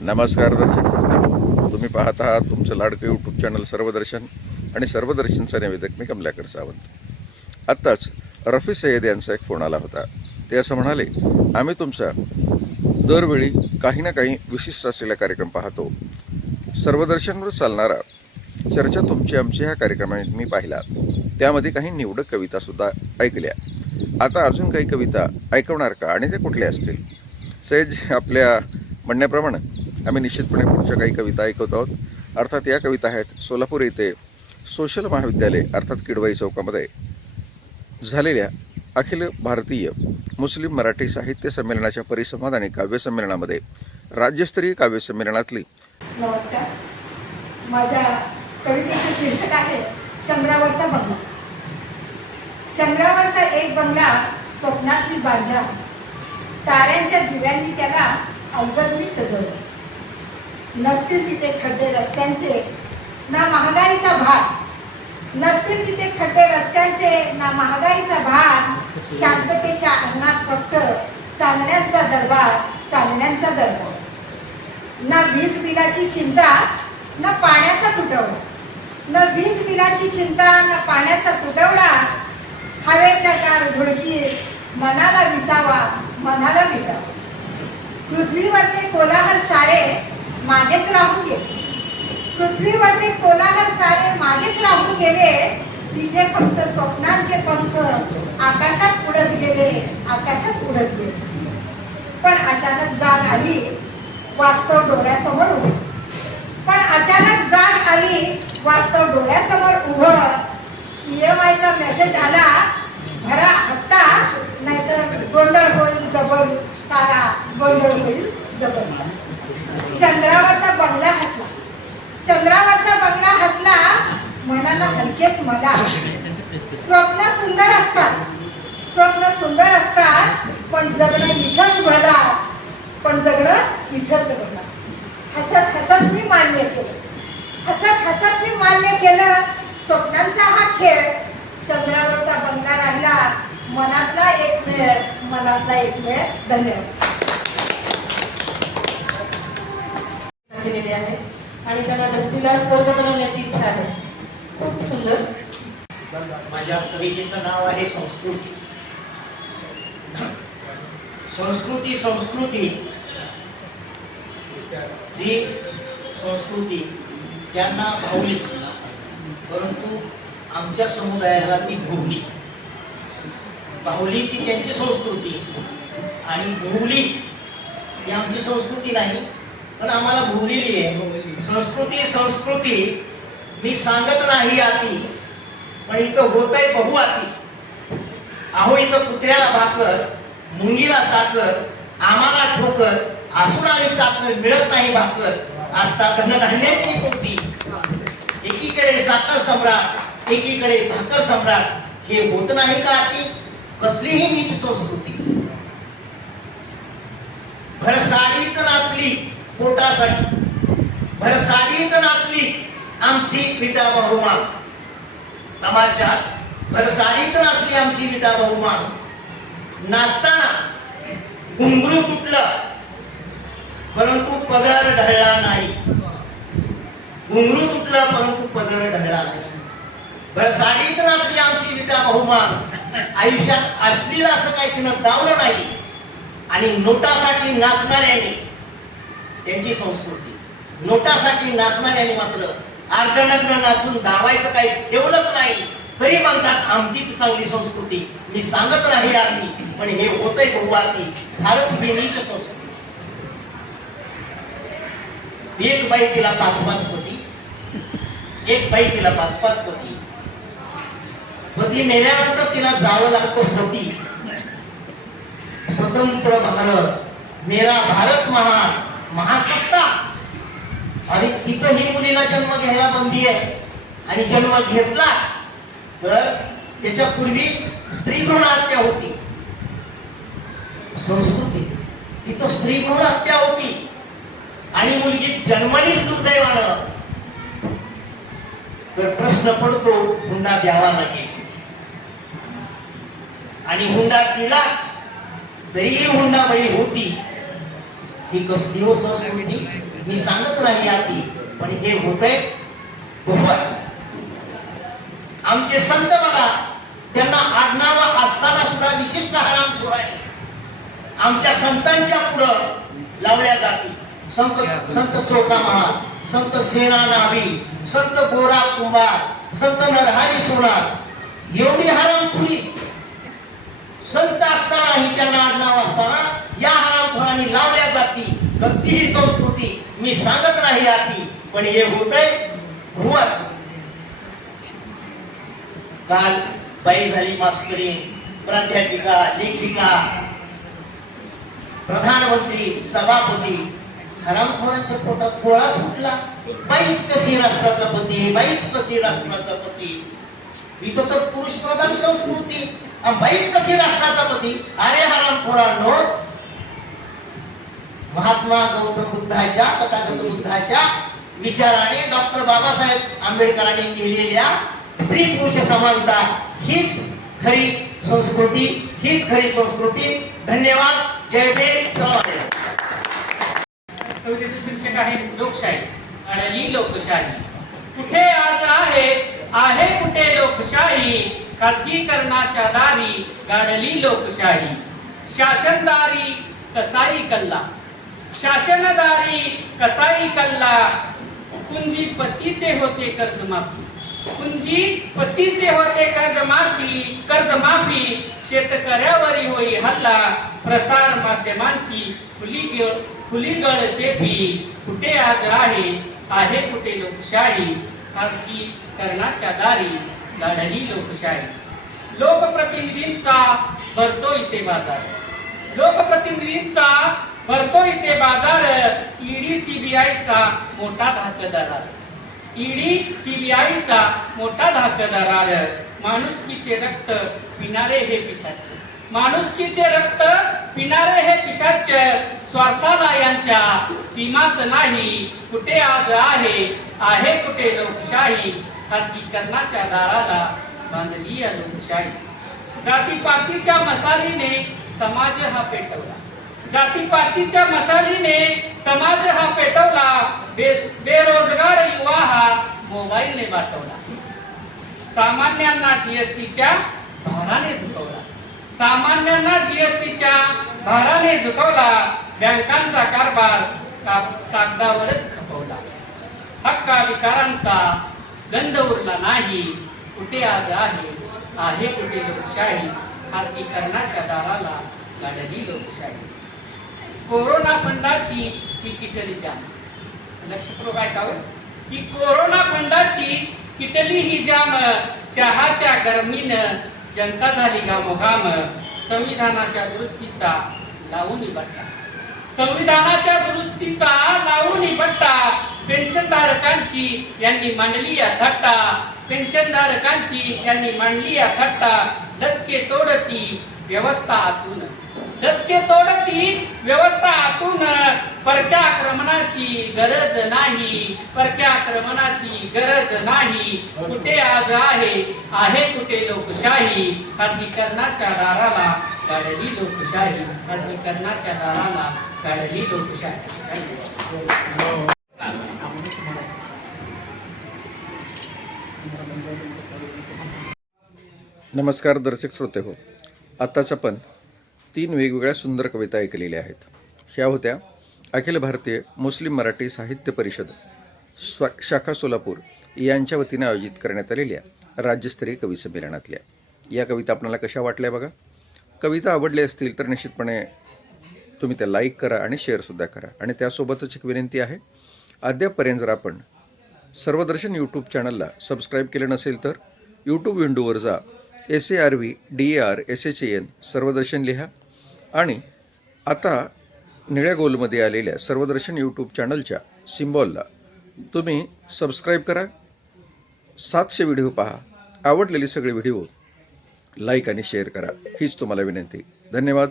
नमस्कार दर्शक श्रोते, तुम्ही पाहत आहात तुमचं लाडकं यूट्यूब चॅनल सर्वदर्शन आणि सर्वदर्शनचा निवेदक मी कमलाकर सावंत. आत्ताच रफी सय्यद यांचा एक फोन आला होता. ते असं म्हणाले, आम्ही तुमचा दरवेळी काही ना काही विशिष्ट असलेला कार्यक्रम पाहतो. सर्वदर्शनवर चालणारा चर्चा तुमची आमची ह्या कार्यक्रमात मी पाहिला. त्यामध्ये काही निवडक कवितासुद्धा ऐकल्या. आता अजून काही कविता ऐकवणार का आणि ते कुठल्या असतील? सय्यद आपल्या म्हणण्याप्रमाणे आम्ही निश्चितपणे पुढच्या काही कविता ऐकत आहोत. अर्थात या कविता आहेत सोलापूर येथे सोशल महाविद्यालय अर्थात किडवाई चौकामध्ये झालेल्या अखिल भारतीय मुस्लिम मराठी साहित्य संमेलनाच्या परिसंवाद आणि काव्यसंमेलनामध्ये राज्यस्तरीय काव्यसंमेलनातली. नमस्कार. माझ्या कवितेचे शीर्षक आहे चंद्रावरचा बंगला. चंद्रावरचा एक बंगला स्वप्नात मी बांधला, ताऱ्यांच्या दिव्यांनी त्याला अवघड मी सजवलं. नसतील तिथे खड्डे रस्त्यांचे ना महागाईचा भार, नसतील तिथे खड्डे रस्त्यांचे ना महागाईचा भार. शांततेच्या अंगणात फक्त चांदण्यांचा दरबार, चांदण्यांचा दरबार. ना वीज बिलाची चिंता ना पाण्याचा तुटवडा, ना वीज बिलाची चिंता ना पाण्याचा तुटवडा. हवेच्या गार झुळकीत मनाला विसावा, मनाला विसावा. पृथ्वीवरचे कोलाहल सारे मागेच राहून गेले, पृथ्वीवरचे कोलाहल सारे मागेच राहून गेले. तिथे फक्त स्वप्नांचे पंख आकाशात उडत गेले, आकाशात उडत गेले. पण अचानक जाग आली, वास्तव डोळ्यासमोर उभं. पण अचानक जाग आली, वास्तव डोळ्यासमोर उभं. EMIचा मेसेज आला, भरा हप्ता नाहीतर गोंधळ होईल जबर, सारा गोंधळ होईल जबर. चंद्रावरचा बंगला हसला, चंद्रावरचा बंगला हसला. मनाला हलकेच मला. स्वप्न सुंदर असतात, स्वप्न सुंदर असतात, पण जगणं इथंच भला, पण जगणं इथंच भला. हसत हसत मी मान्य केलं, हसत हसत मी मान्य केलं. स्वप्नांचा हा खेळ. चंद्रावरचा बंगला राहिला, मनातला एक मेळ, मनातला एक मेळ. धन्यवाद. केलेले आहे आणि त्यांना धरतीला स्वर्ग बनवण्याची इच्छा आहे. खूप सुंदर. माझ्या कवितेचं नाव आहे संस्कृती. संस्कृती संस्कृती जी संस्कृती त्यांना भावली, परंतु आमच्या समुदायाला ती भोवली. भावली ती त्यांची संस्कृती आणि भोवली ती आमची संस्कृती नाही, पण आम्हाला भोवलेली आहे. संस्कृती संस्कृती मी सांगत नाही आती, पण इथं होतंय बहुआती. अहो इथं कुत्र्याला भाकर, मुंगीला साखर, आम्हाला ठोकर, असून आम्ही चाकर, मिळत नाही भाकर. असता धनधान्याची पोती. एकीकडे साखर सम्राट, एकीकडे भाकर सम्राट. हे होत नाही का आती? कसलीही नीच संस्कृती. भरसाडीत नाचली पोटासाठी, भरसाडीत नाचली आमची विटा बहुमान. तमाशात भरसाडीत नाचली आमची विटा बहुमान. नाचताना घुंगरू तुटलं, परंतु पदर ढळला नाही. घुंगरू तुटलं परंतु पदर ढळला नाही. भरसाडीत नाचली आमची विटा बहुमान. आयुष्यात अश्लील असं काही तिनं दावलं नाही. आणि नोटासाठी नाचणाऱ्यांनी त्यांची संस्कृती, नोटासाठी नाचणाऱ्यांनी मात्र अर्धनग्न नाचून दावायचं काही ठेवलंच नाही. तरी म्हणतात आमचीच चांगली संस्कृती. मी सांगत नाही आधी, पण हे होतंय बहुआती. फारच नीच संस्कृती. एक बाई तिला 5-5 पती, एक बाई तिला 5-5 पती. पती मेल्यानंतर तिला जावं लागतं सती. स्वतंत्र भारत, मेरा भारत महान, महासत्ता. आणि तिथंही मुलीला जन्म घ्यायला बंदी आहे. आणि जन्म घेतलाच तर त्याच्या पूर्वी स्त्री भ्रूण हत्या होती. संस्कृती तिथं स्त्री भ्रूण हत्या होती. आणि मुलगी जन्मलीच दुर्दैवानं, तर प्रश्न पडतो हुंडा द्यावा लागेल. आणि हुंडा दिलाच तरीही हुंडाबळी होती. ही कसली हो संस्कृती? मी सांगत नाही आती, पण हे होतंय भुवत. आमचे संत बघा, त्यांना आडनाव असताना सुद्धा विशिष्ट हरामखोराने आमच्या संतांच्या पुढं लावल्या जाते. संत चोखा महाल, संत सेना नावी, संत गोरा कुंभार, संत नरहरी सोनार, एवढी हरामखोरी संत असतानाही, त्यांना आडनाव असताना या हरामखोरांनी लावल्या जाती. कसलीही संस्कृती मी सांगत नाही आती, पण हे होतंय भुवत. काल बाई झाली मास्तरी, प्राध्यापिका, लेखिका, प्रधानमंत्री, सभापती. हरामखोरांच्या पोटात गोळा सुटला. बाईच कशी राष्ट्राचा पती, बाईच कशी राष्ट्राचा पती. इथं तर पुरुष प्रधान संस्कृती, बाईच कशी राष्ट्राचा पती. अरे हरामखोरांनो, महात्मा गौतम बुद्धाच्या, तथागत बुद्धाच्या विचाराने डॉक्टर बाबासाहेब आंबेडकरांनी लिहिलेल्या स्त्री पुरुष समानता हीच खरी संस्कृती, हीच खरी संस्कृती. धन्यवाद. जय भीम. कवितेचे शीर्षक आहे लोकशाही. अडली लोकशाही. कुठे आज आहे कुठे लोकशाही. खाजगीकरणाच्या दारी गाडली लोकशाही. शासनदारी कसाई कल्ला, शासनदारी कसाई कल्ला. पुंजीपतीचे होते कर्जमाफी, पुंजीपतीचे होते कर्जमाफी. शेतकऱ्यावरी होई हल्ला. प्रसार माध्यमांची खुली गळ चेपी. कुठे आज आहे कुठे लोकशाही. खाजगीकरणाच्या दारी गाडली लोकशाही. लोकप्रतिनिधींचा भरतो इथे बाजार, लोकप्रतिनिधींचा भरतो इथे बाजार. ईडी सीबीआयचा मोठा धाकदार, ईडी सीबीआयचा मोठा धाकदार. माणुसकीचे रक्त पिणारे हे पिशाच, माणुसकीचे रक्त पिणारे हे पिशाच. स्वार्थाला यांच्या सीमाच नाही. कुठे आज आहे कुठे लोकशाही. खाजगीकरणाच्या दाराला बांधली या लोकशाही. जातीपातीच्या मसालीने समाज हा पेटवला, जातीपातीच्या मसालीने समाज हा पेटवला. बेरोजगार युवा हा मोबाईलने बाटवला. सामान्यांना जीएसटीच्या भाराने झुकवला, सामान्यांना जीएसटीच्या भाराने झुकवला. बँकांचा कारभार कागदावरच खपवला. हक्काधिकारांचा गंध उरला नाही. कुठे आज आहे कुठे लोकशाही. खाजगीकरणाच्या दाराला गाडली लोकशाही. कोरोना फंडाची ही किटली जाम, लक्षपूर्वक ऐकावं, की कोरोना फंडाची किटली ही जाम. चहाच्या गरमीनं जनता झाली घामोघाम. संविधानाच्या दुरुस्तीचा लावून बट्टा, संविधानाच्या दुरुस्तीचा लावून बट्टा. पेन्शनधारकांची यांनी मांडली या थट्टा, पेन्शनधारकांची यांनी मांडली या थट्टा. दचके तोडती व्यवस्था आतून, दचके तोडती व्यवस्था आतून. परक्या आक्रमणाची गरज नाही, परक्या आक्रमणाची गरज नाही. कुठे आज आहे कुठे लोकशाही. खाजगीकरणाच्या दाराला गाडली लोकशाही, खाजगीकरणाच्या दाराला गाडली लोकशाही. नमस्कार दर्शक श्रोते हो. आत्ताच आपण 3 वेगवेगळ्या सुंदर कविता ऐकलेल्या आहेत. ह्या होत्या अखिल भारतीय मुस्लिम मराठी साहित्य परिषद शाखा सोलापूर यांच्या वतीने आयोजित करण्यात आलेल्या राज्यस्तरीय कवी संमेलनातल्या. या कविता आपल्याला कशा वाटल्या बघा. कविता आवडल्या असतील तर निश्चितपणे तुम्ही त्या लाईक करा आणि शेअरसुद्धा करा. आणि त्यासोबतच एक विनंती आहे, अद्यापपर्यंत जर आपण सर्वदर्शन यूट्यूब चॅनलला सबस्क्राईब केलं नसेल तर यूट्यूब विंडोवर जा, SARVDERSHAN सर्वदर्शन लिहा आणि आता निळ्या गोलमध्ये आलेल्या सर्वदर्शन यूट्यूब चॅनलच्या सिम्बॉलला तुम्ही सबस्क्राईब करा. 700 व्हिडिओ पहा. आवडलेले सगळे व्हिडिओ लाईक आणि शेअर करा. हीच तुम्हाला विनंती. धन्यवाद.